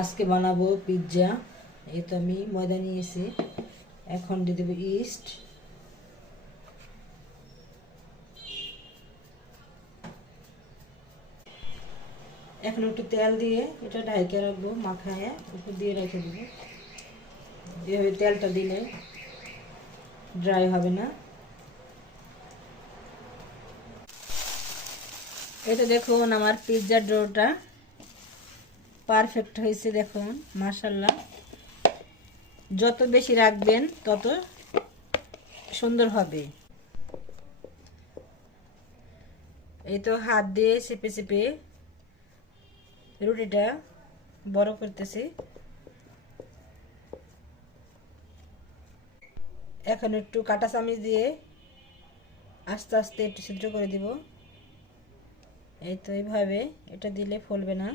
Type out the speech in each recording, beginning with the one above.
আজকে বানাবো পিৎজা। এই তো আমি ময়দা নিয়েছি, এখন দিয়ে দেবো ইস্ট, এখন একটু তেল দিয়ে এটা ঢাইকে রাখবো, মাখায় উপর দিয়ে রেখে দেবো। এভাবে তেলটা দিলে ড্রাই হবে না। এটা দেখুন আমার পিৎজার ডোটা পারফেক্ট হয়েছে, দেখুন মাশাআল্লাহ। যত বেশি রাখবেন তত সুন্দর হবে। এই তো হাত দিয়ে চেপে চেপে রুটিটা বড় করতেছি। এখন একটু কাঁটা চামচ দিয়ে আস্তে আস্তে একটু ছিদ্র করে দিব। এই তো এইভাবে, এটা দিলে ফলবে না।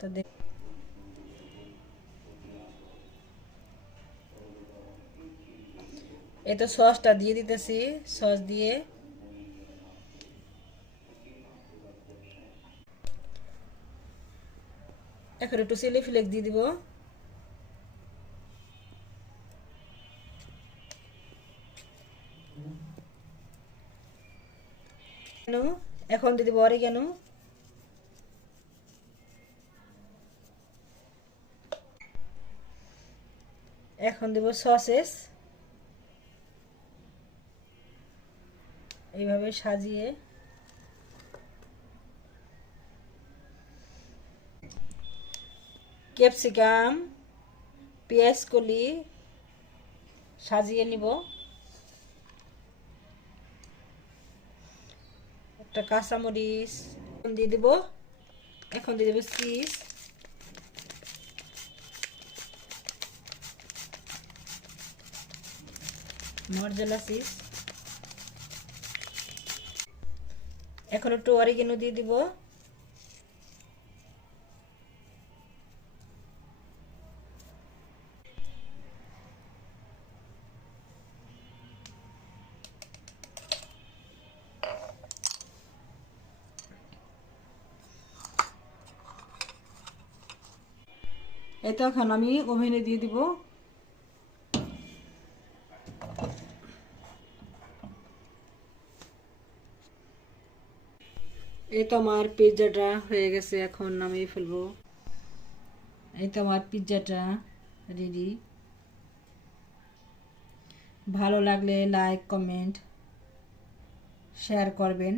তো এই তো সসটা দিয়ে দিতেছি, সস দিয়ে এখন একটু চিলি ফ্লেক্স দিয়ে দিব। এখন দিয়ে দিব অরিগানো। এখন দেব সসেস। এইভাবে সাজিয়ে ক্যাপসিকাম, পেঁয়াজ কলি সাজিয়ে নিব। একটা কাঁচামরিচ দিয়ে দেব। এখন দিয়ে দেব চিজ, মজরেলা চিজ। এখন একটু অরিগানো দিয়ে দিব। এই তো এখন আমি ওভেনে দিয়ে দিব। এই তো আমার পিৎজাটা হয়ে গেছে, এখন নামিয়ে ফেলবো। এই তো আমার পিৎজাটা রেডি। ভালো লাগলে লাইক, কমেন্ট, শেয়ার করবেন।